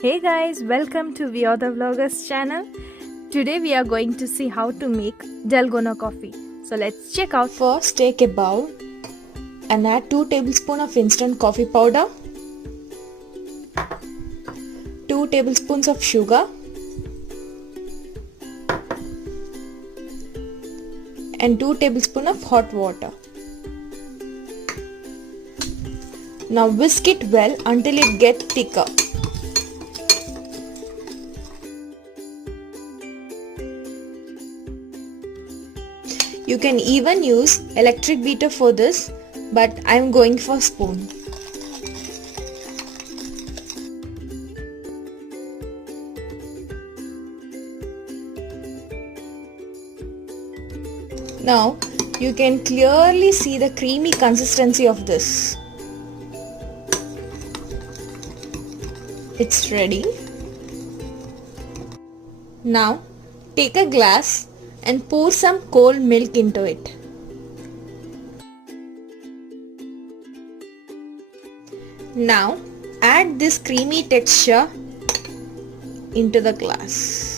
Hey guys, welcome to We Are the Vloggers channel. Today we are going to see how to make Dalgona coffee. So let's check out. First, take a bowl and add 2 tablespoons of instant coffee powder, 2 tablespoons of sugar and 2 tablespoons of hot water. Now whisk it well until it gets thicker. You can even use electric beater for this, but I am going for spoon. Now you can clearly see the creamy consistency of this. It's ready. Now take a glass and pour some cold milk into it. Now add this creamy texture into the glass.